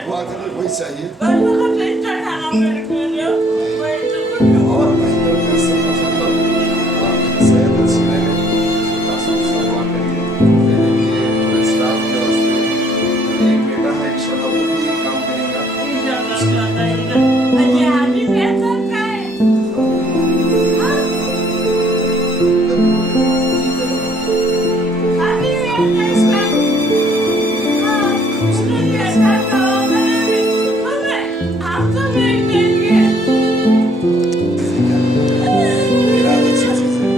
दुआ के लिए वही चाहिए। बस मुझे टेंशन खाना मेरे को दो, मैं तो कुछ और नहीं तो कैसे मतलब सेहत अच्छी रहे, दुआ करिए मेरे लिए, पूरे स्टाफ के वास्ते। एक बेटा है इंशाल्लाह वो भी ये काम करेगा। इंशाल्लाह करेगा। अजय आज कैसा है? शादी है कैसा? हाँ, मुझे कैसा करो मैंने सुने आप तो देंगे। मेरा अच्छी चीज़ है।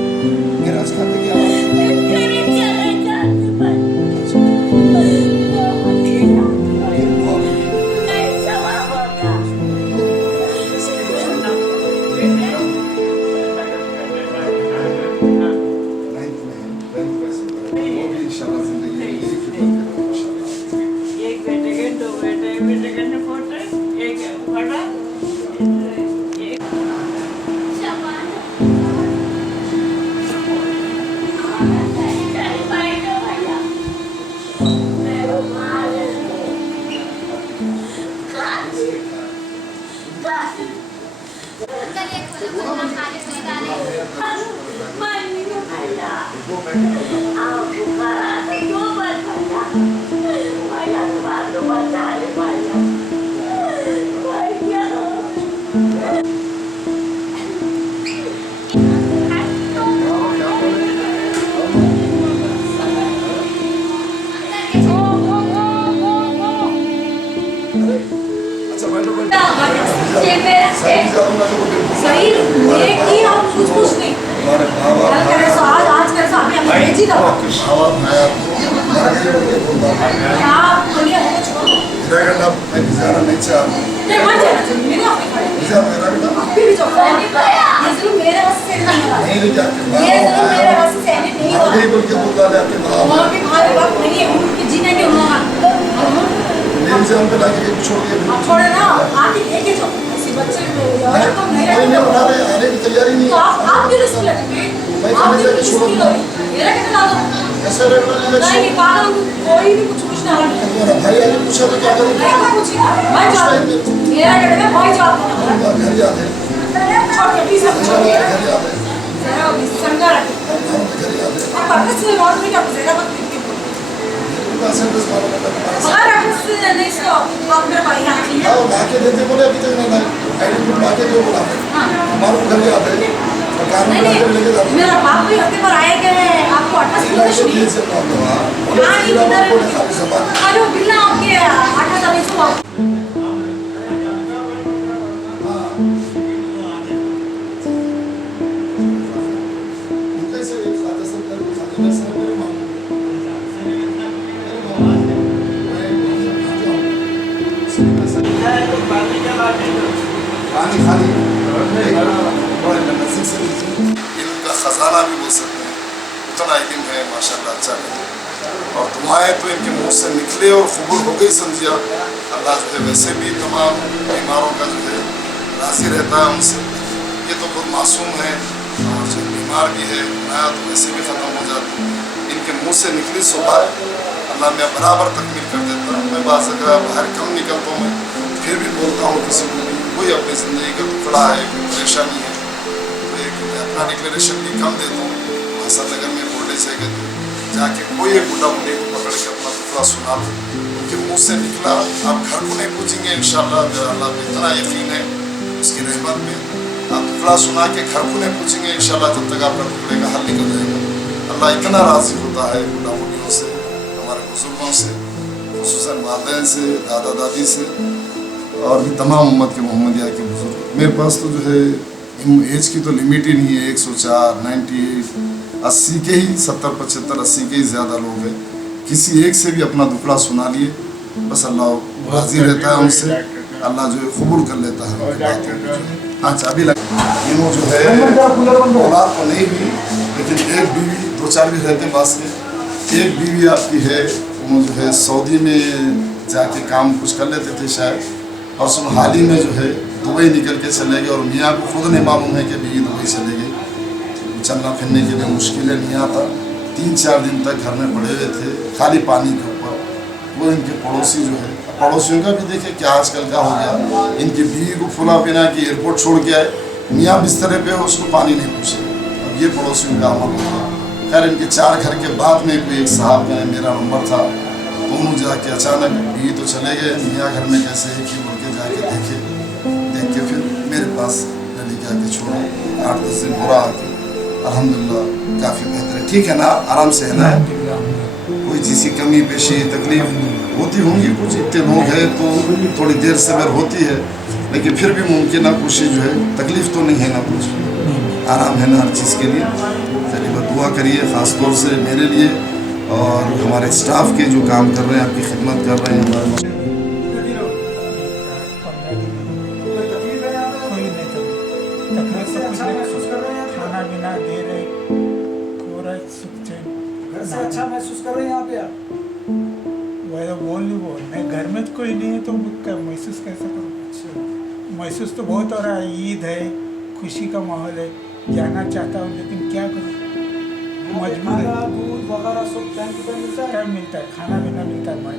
मेरा खाते क्या बात है? तेरी चले जाते पर फिर दुआ भी नहीं सवाब होगा। नाइन्थ में है, 10th पैसे वो भी इंशाल्लाह जिंदगी में यही खिदमत करेगा इंशाल्लाह। एक बेटे के दो बेटे, एक बेटे के ने पोते, एक बड़ा, एक शाबाश। चल भाई का भैया, मेरा माल है। मानी को भैया, आओ बुखारा तो दो बार भैया, भैया तो बात तो बता ले भैया, भैया। अच्छा बैठो बैठो। ये मेरा सही जाऊंगा तो बिल्कुल सही एक ही हम कुछ नहीं हमारे बाबा कल करे सो आज करे सो हमें भेजी दो बाबा भाई आपको मार के बोलता हूँ। क्या बोलिए हो छोड़ो इधर करना मैं गुजारा नहीं चाहता। नहीं मत जाना मेरे ऑफिस में गुजार मेरा बेटा अभी भी जो ये जरूर मेरे बस से नहीं होगा नहीं ले जाके ये जरूर मेरे बस से नहीं होगा नहीं बोल के बोलता है आपके बाबा वहाँ भी भाई बाप नहीं है उनके जीने के उन्होंने मेरे से हम पे लाके के छोड़ के अब छोड़े ना आप ही लेके जाओ ऐसे बच्चे को यार तो नहीं कोई नहीं उठा रहे आने की तैयारी नहीं तो आप क्यों रिस्क लेंगे आप क्यों रिस्क लोगे मेरा कितना ला दो ऐसा रहना नहीं पागल कोई भी कुछ पूछने वाला नहीं तुम्हारा भाई आगे पूछा तो क्या करेंगे नहीं मैं पूछी मैं जवाब मेरा कहने भाई जवाब घर याद है छोड़ के प्लीज आप छोड़ घर याद है जरा समझा रखे हम घर याद है आप पक्का से नोट नहीं कर जरा मत लिखिए उनका सेंटेंस मालूम है अगर आप नहीं सो आप मेरे भाई यहाँ ठीक है हाँ लाके देते बोले अभी तक नहीं लाए आईडी प्रूफ लाके दो बोला हमारे घर याद है सरकार में नहीं लाके लेके जाते मेरा बाप भी हफ्ते पर आए गए आपको 28 किलो हैं शुरू ये से बात हुआ हाँ ये बोले किधर खाली जबान अरे वो बिल्ला आपके 28 हुआ कैसे एक खाते सरकार को खाते में सर मेरे मामू पानी खाली नजदीक से इनका खजाना भी बोल सकते हैं उतना इल्म है माशाल्लाह अच्छा है और दुआएं तो इनके मुंह से निकले और कबूल हो गई समझिया अल्लाह जो है वैसे भी तमाम बीमारों का जो है राजी रहता है उनसे ये तो बहुत मासूम है और जो बीमार भी है नया तो वैसे भी ख़त्म हो जाता है इनके मुंह से निकली सुबह अल्लाह मैं बराबर तकमील कर देता हूँ मैं बात अगर बाहर कम निकलता हूँ मैं फिर भी बोलता हूँ किसी को भी कोई अपनी ज़िंदगी का टुकड़ा है कोई परेशानी है तो एक मैं अपना डिक्लेरेशन भी कम देता हूँ हसन नगर में बोले से कहते जाके कोई एक बुढ़ा बुढ़े को पकड़ के अपना टुकड़ा सुना लो उनके मुँह से निकला आप घर को नहीं पूछेंगे इंशाल्लाह मेरा अल्लाह पे इतना यकीन है उसकी रहमत में आप टुकड़ा सुना के घर को नहीं पूछेंगे इंशाल्लाह जब तक आपका टुकड़े का हल निकल जाएगा अल्लाह इतना राज़ी होता है बुढ़ा बुढ़ियों से हमारे बुजुर्गों से खुसूसन वालिदैन से दादा दादी से और भी तमाम उम्मत के मोहम्मदिया के बुजुर्ग मेरे पास तो जो है एज की तो लिमिट ही नहीं है 104, 98, 80 के ही 70, 75, 80 के ही ज़्यादा लोग हैं किसी एक से भी अपना दुखड़ा सुना लिए बस अल्लाह राज़ी रहता है उनसे अल्लाह जो है कबूल कर लेता है उनकी बातों को हाँ चाबी लग तीनों जो है औलाद तो नहीं हुई लेकिन एक बीवी 2-4 भी रहते पास में एक बीवी आपकी है वो जो है सऊदी में जाके काम कुछ कर लेते थे शायद और सुन हाल ही में जो है दुबई निकल के चले गए और मियाँ को खुद नहीं मालूम है कि बीवी दुबई चले गई चलना फिरने के लिए मुश्किलें नहीं आता 3-4 दिन तक घर में पड़े हुए थे खाली पानी के ऊपर वो इनके पड़ोसी जो है पड़ोसियों का भी देखे क्या आजकल का हो गया। इनकी बीवी को फुला पिना कि एयरपोर्ट छोड़ के आए, मियाँ बिस्तरे पे हो उसको पानी नहीं पूछे। अब ये पड़ोसियों का अमल हो गया। खैर इनके 4 घर के बाद में कोई एक साहब का मेरा नंबर था, दोनों जाके अचानक बीवी तो चले गए, मियाँ घर में कैसे है कि बोल के जाके देख के फिर मेरे पास नली के आके छोड़ो। 8-10 दिन बुरा आके अल्हम्दुलिल्लाह काफ़ी बेहतर है। ठीक है ना, आराम से है ना, कोई चीज़ की कमी पेशी तकलीफ होती होंगी, कुछ इतने लोग हैं तो थोड़ी देर सब्र होती है, लेकिन फिर भी मुमकिन है कोशिश जो है, तकलीफ तो नहीं है ना, कुछ आराम है ना हर चीज़ के लिए। चलिए बस दुआ करिए ख़ास तौर से मेरे लिए और हमारे स्टाफ के जो काम कर रहे हैं, आपकी खिदमत कर रहे हैं। खाना पीना दे रहे, पूरा सुख चैन। घर से अच्छा महसूस कर रहे हैं यहाँ पे आप? वह बोल नहीं बोल, मैं घर में कोई नहीं है तो महसूस कैसे करूँ? महसूस तो बहुत हो रहा है, ईद है, खुशी का माहौल है, जाना चाहता हूँ लेकिन क्या करूँ, मजबूर है। दूध वगैरह सब टाइम टू टाइम मिलता है? टाइम मिलता है, खाना पीना मिलता है भाई।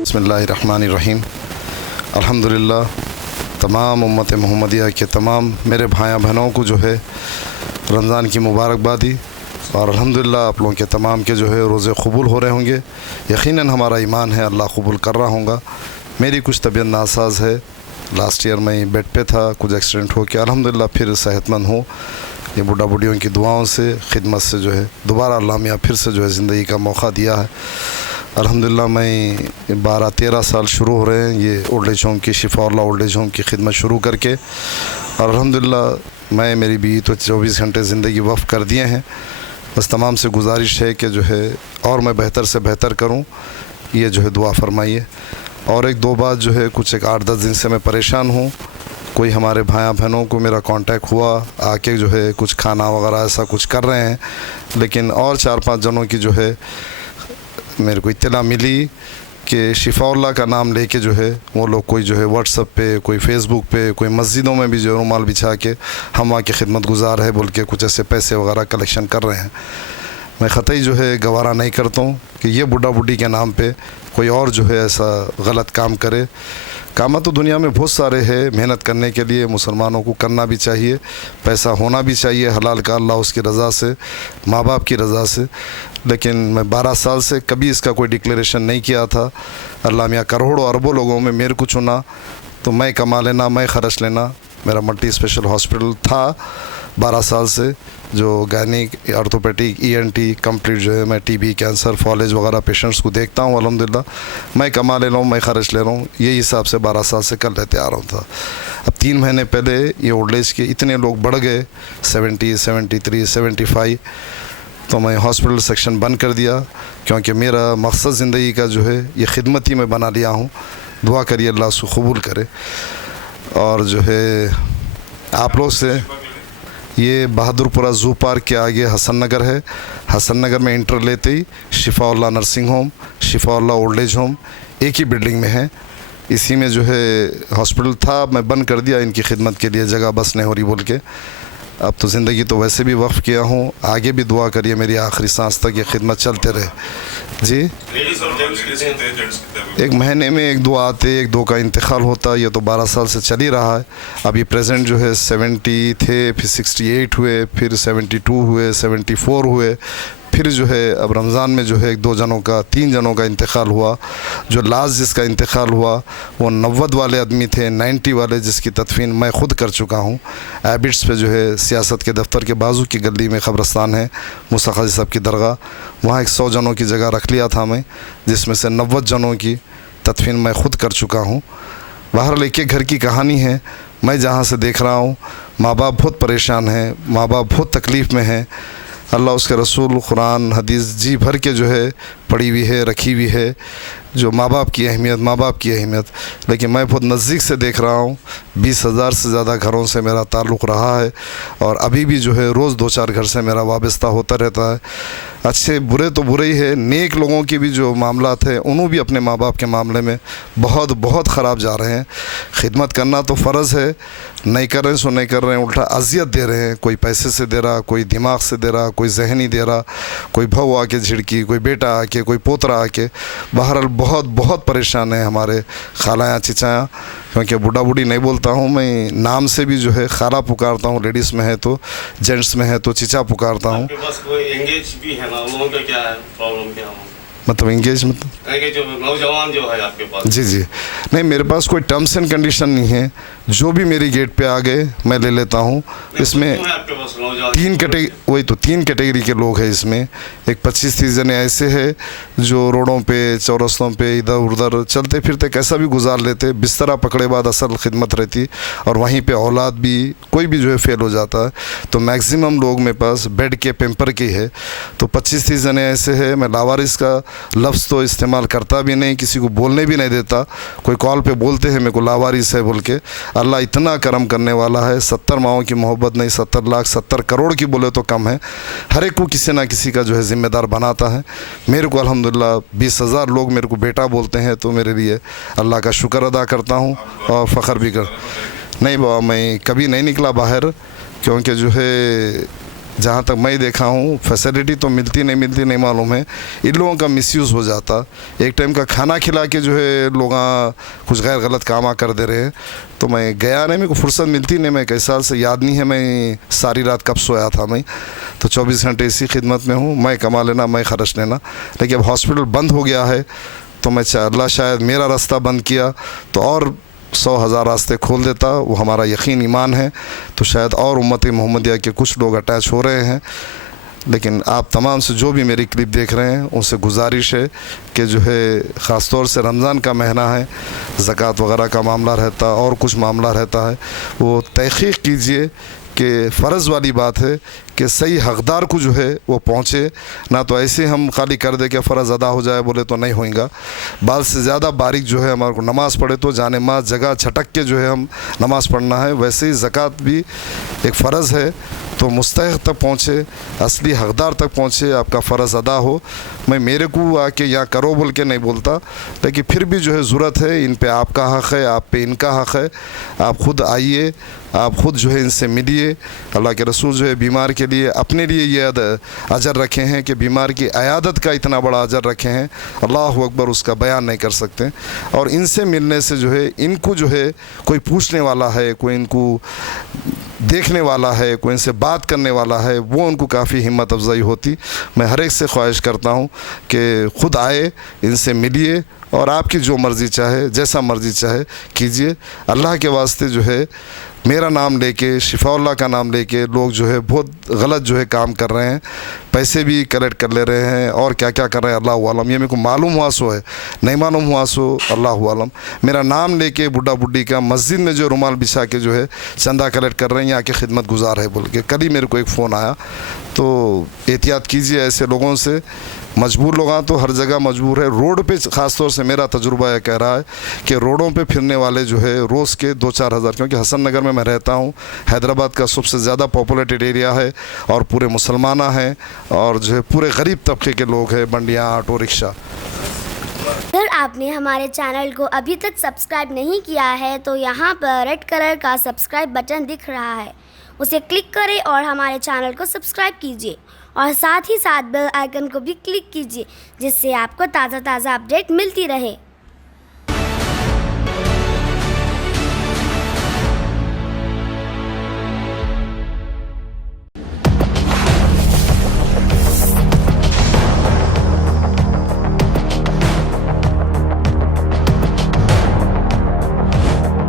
बिस्मिल्लाहिर्रहमानिर्रहीम। अल्हम्दुलिल्लाह तमाम उम्मत मोहम्मदिया के तमाम मेरे भाई बहनों को जो है रमज़ान की मुबारकबादी, और अल्हम्दुलिल्लाह आप लोगों के तमाम के जो है रोज़े कबूल हो रहे होंगे। यकीनन हमारा ईमान है अल्लाह कबूल कर रहा होगा। मेरी कुछ तबीयत नासाज है, लास्ट ईयर मैं बेड पे था, कुछ एक्सीडेंट हो के अल्हम्दुलिल्लाह फिर सेहतमंद हूँ। ये बुढ़ा बुढ़ियों की दुआओं से, खिदमत से जो है दोबारा अल्लाह मियाँ फिर से जो है ज़िंदगी का मौका दिया है। अल्हम्दुलिल्लाह मैं 12-13 साल शुरू हो रहे हैं ये ओल्ड एज होम की, शिफाउल्लाह ओल्ड एज होम की खिदमत शुरू करके, और अल्हम्दुलिल्लाह मैं मेरी बीवी तो 24 घंटे ज़िंदगी वफ़ कर दिए हैं। बस तमाम से गुजारिश है कि जो है और मैं बेहतर से बेहतर करूं, ये जो है दुआ फरमाइए। और एक दो बात जो है, कुछ एक 8-10 दिन से मैं परेशान हूं। कोई हमारे भाई बहनों को मेरा कांटेक्ट हुआ, आके जो है कुछ खाना वगैरह ऐसा कुछ कर रहे हैं, लेकिन और 4-5 जनों की जो है मेरे को इत्तला मिली कि शिफाउल्लाह का नाम लेके जो है वो लोग कोई जो है व्हाट्सएप पे, कोई फेसबुक पे, कोई मस्जिदों में भी जो रुमाल बिछा के हम वहाँ के खिदमत गुजार है बोल के कुछ ऐसे पैसे वगैरह कलेक्शन कर रहे हैं। मैं ख़तई जो है गवारा नहीं करता हूँ कि ये बुढ़ा बुढ़ी के नाम पे कोई और जो है ऐसा गलत काम करे। काम तो दुनिया में बहुत सारे हैं, मेहनत करने के लिए मुसलमानों को करना भी चाहिए, पैसा होना भी चाहिए हलाल का, अल्लाह उसकी रज़ा से, माँ बाप की रज़ा से। लेकिन मैं 12 साल से कभी इसका कोई डिक्लेरेशन नहीं किया था। अल्लाह मियाँ करोड़ों अरबों लोगों में मेरे को चुना, तो मैं कमा लेना, मैं ख़र्च लेना। मेरा मल्टी स्पेशल हॉस्पिटल था 12 साल से, जो गायनिक, ऑर्थोपेडिक, ENT कंप्लीट जो है, मैं TB, कैंसर, फॉलेज वगैरह पेशेंट्स को देखता हूँ अल्हम्दुलिल्लाह। मैं कमा ले रहा हूँ, मैं ख़र्च ले रहा हूँ, यही हिसाब से 12 साल से कर लेते आ रहा हूँ था। अब 3 महीने पहले ये ओल्ड एज के इतने लोग बढ़ गए, 70, 73, 75, तो मैं हॉस्पिटल सेक्शन बंद कर दिया, क्योंकि मेरा मकसद ज़िंदगी का जो है ये खिदमत ही मैं बना लिया हूँ। दुआ करिए अल्लाह उसको कबूल करे। और जो है आप लोग से, ये बहादुरपुरा ज़ू पार्क के आगे हसन नगर है, हसन नगर में इंटर लेते ही Shifaullah nursing home, Shifaullah old age home एक ही बिल्डिंग में है। इसी में जो है हॉस्पिटल था, मैं बंद कर दिया इनकी खिदमत के लिए, जगह बस नहीं हो रही बोल के। अब तो ज़िंदगी तो वैसे भी वक्फ़ किया हूँ, आगे भी दुआ करिए मेरी आखिरी सांस तक ये खिदमत चलते रहे जी। एक महीने में 1-2 आते, 1-2 का इंतकाल होता, ये तो 12 साल से चल ही रहा है। अभी प्रेजेंट जो है 70 थे, फिर 68 हुए, फिर 72 हुए, 74 हुए, फिर जो है अब रमज़ान में जो है 1-2 जनों का, 3 जनों का इंतकाल हुआ। जो लास्ट जिसका इंतकाल हुआ वो 90 वाले आदमी थे, 90 वाले, जिसकी तदफीन मैं ख़ुद कर चुका हूँ। एबिट्स पे जो है सियासत के दफ्तर के बाजू की गली में क़ब्रस्तान है, मूसा क़ाज़ी साहब की दरगाह, वहाँ 100 जनों की जगह रख लिया था मैं, जिसमें से 90 जनों की तदफीन मैं ख़ुद कर चुका हूँ। बाहर लेके घर की कहानी है, मैं जहाँ से देख रहा हूँ माँ बाप बहुत परेशान हैं, माँ बाप बहुत तकलीफ़ में हैं। अल्लाह उसके रसूल, कुरान, हदीस जी भर के जो है पढ़ी हुई है, रखी हुई है, जो माँ बाप की अहमियत, माँ बाप की अहमियत। लेकिन मैं बहुत नज़दीक से देख रहा हूँ, 20,000 से ज़्यादा घरों से मेरा ताल्लुक़ रहा है, और अभी भी जो है रोज़ 2-4 घर से मेरा वाबस्ता होता रहता है। अच्छे बुरे तो बुरे ही है, नेक लोगों की भी जो मामला थे उन्होंने भी अपने माँ बाप के मामले में बहुत बहुत ख़राब जा रहे हैं। खिदमत करना तो फ़र्ज़ है, नहीं कर रहे हैं सो नहीं कर रहे हैं, उल्टा अजियत दे रहे हैं। कोई पैसे से दे रहा, कोई दिमाग से दे रहा, कोई जहनी दे रहा, कोई बहू आके झिड़की, कोई बेटा आके, कोई पोतरा आके। बहरहाल बहुत बहुत परेशान है हमारे खालायाँ चिचायाँ, क्योंकि बूढ़ा बूढ़ी नहीं बोलता हूँ मैं, नाम से भी जो है खाला पुकारता हूँ, लेडीज़ में है तो, जेंट्स में है तो चिचा पुकारता हूँ। आपके पास कोई एंगेज भी है ना, उन लोगों का क्या है प्रॉब्लम, क्या है मतलब इंगेज मतलब जो नौजवान जो है आपके पास? जी जी, नहीं मेरे पास कोई टर्म्स एंड कंडीशन नहीं है, जो भी मेरी गेट पे आ गए मैं ले लेता हूँ। इसमें आपके पास नौजवान तीन कैटेगरी, वही तो 3 कैटेगरी के लोग हैं इसमें। एक 25-30 जने ऐसे हैं जो रोडों पे, चौरस्तों पे इधर उधर चलते फिरते कैसा भी गुजार लेते, बिस्तरा पकड़े बाद असल खिदमत रहती, और वहीं पे औलाद भी कोई भी जो है फेल हो जाता है। तो मैक्सिमम लोग मेरे पास बेड के पेम्पर के है। तो 25-30 जने ऐसे हैं। मैं लावारिस का लफ्ज़ तो इस्तेमाल करता भी नहीं, किसी को बोलने भी नहीं देता। कोई कॉल पे बोलते हैं मेरे को लावारिस है बोल के, अल्लाह इतना करम करने वाला है। 70 माओं की मोहब्बत नहीं, 70 लाख 70 करोड़ की बोले तो कम है। हर एक को किसी ना किसी का जो है ज़िम्मेदार बनाता है। मेरे को अल्हम्दुलिल्लाह 20,000 लोग मेरे को बेटा बोलते हैं, तो मेरे लिए अल्लाह का शुक्र अदा करता हूँ और फ़ख्र भी कर। नहीं बाबा, मैं कभी नहीं निकला बाहर, क्योंकि जो है जहाँ तक मैं देखा हूँ फैसिलिटी तो मिलती नहीं मालूम है। इन लोगों का मिसयूज़ हो जाता। एक टाइम का खाना खिला के जो है लोग कुछ गैर गलत काम कर दे रहे हैं। तो मैं गया नहीं, मेरे को फुर्सत मिलती नहीं। मैं कई साल से याद नहीं है मैं सारी रात कब सोया था। मैं तो 24 घंटे इसी खिदमत में हूँ। मैं कमा लेना, मैं खर्च लेना। लेकिन अब हॉस्पिटल बंद हो गया है, तो मैं अल्लाह शायद मेरा रास्ता बंद किया तो और 100,000 रास्ते खोल देता। वो हमारा यकीन ईमान है। तो शायद और उम्मत मोहम्मदिया के कुछ लोग अटैच हो रहे हैं। लेकिन आप तमाम से जो भी मेरी क्लिप देख रहे हैं उनसे गुजारिश है कि जो है ख़ास तौर से रमज़ान का महीना है, ज़कात वगैरह का मामला रहता और कुछ मामला रहता है, वो तहक़ीक़ कीजिए कि फ़र्ज़ वाली बात है कि सही हक़दार को जो है वो पहुँचे ना। तो ऐसे हम खाली कर दे कि फ़र्ज़ अदा हो जाए बोले तो नहीं होएगा। बाल से ज़्यादा बारीक जो है हमारे को नमाज़ पढ़े तो जाने माज जगह छटक के जो है हम नमाज़ पढ़ना है। वैसे ही ज़कात भी एक फ़र्ज़ है, तो मुस्तहिक़ तक पहुँचे, असली हक़दार तक पहुँचे, आपका फ़र्ज़ अदा हो। मैं मेरे को आके यहाँ करो बोल के नहीं बोलता, लेकिन फिर भी जो है ज़रूरत है, इन पे आपका हक़ है, आप पे इनका हक़ है। आप ख़ुद आइए, आप ख़ुद जो है इनसे मिलिए। अल्लाह के रसूल जो है बीमार के लिए अपने लिए ये अजर रखे हैं कि बीमार की अयादत का इतना बड़ा अजर रखे हैं, अल्लाह अकबर, उसका बयान नहीं कर सकते। और इनसे मिलने से जो है इनको जो है कोई पूछने वाला है, कोई इनको देखने वाला है, कोई इनसे बात करने वाला है, वो उनको काफ़ी हिम्मत अफजाई होती। मैं हर एक से ख्वाहिश करता हूँ कि ख़ुद आए, इनसे मिलिए और आपकी जो मर्ज़ी चाहे, जैसा मर्ज़ी चाहे कीजिए। अल्लाह के वास्ते जो है मेरा नाम लेके, शिफाउल्लाह का नाम लेके लोग जो है बहुत गलत जो है काम कर रहे हैं, पैसे भी कलेक्ट कर ले रहे हैं और क्या क्या कर रहे हैं अल्लाह आलम। ये मेरे को मालूम हुआ सो है, नहीं मालूम हुआ सो अल्लाह आलम। मेरा नाम लेके बुढ़ा बुढ़ी का मस्जिद में जो रुमाल बिछा के जो है चंदा कलेक्ट कर रहे हैं, यहाँ के खिदमत गुजार है बोल के। कल ही मेरे को एक फ़ोन आया। तो एहतियात कीजिए ऐसे लोगों से। मजबूर लोग तो हर जगह मजबूर है। रोड पे ख़ास तौर से मेरा तजुर्बा यह कह रहा है कि रोडों पे फिरने वाले जो है रोज़ के 2-4 हज़ार, क्योंकि हसन नगर में मैं रहता हूँ, हैदराबाद का सबसे ज़्यादा पॉपुलेटेड एरिया है और पूरे मुसलमान हैं और जो है पूरे गरीब तबके के लोग हैं, बंडियाँ, ऑटो रिक्शा। अगर आपने हमारे चैनल को अभी तक सब्सक्राइब नहीं किया है तो यहाँ पर रेड कलर का सब्सक्राइब बटन दिख रहा है, उसे क्लिक करें और हमारे चैनल को सब्सक्राइब कीजिए और साथ ही साथ बेल आइकन को भी क्लिक कीजिए, जिससे आपको ताज़ा अपडेट मिलती रहे।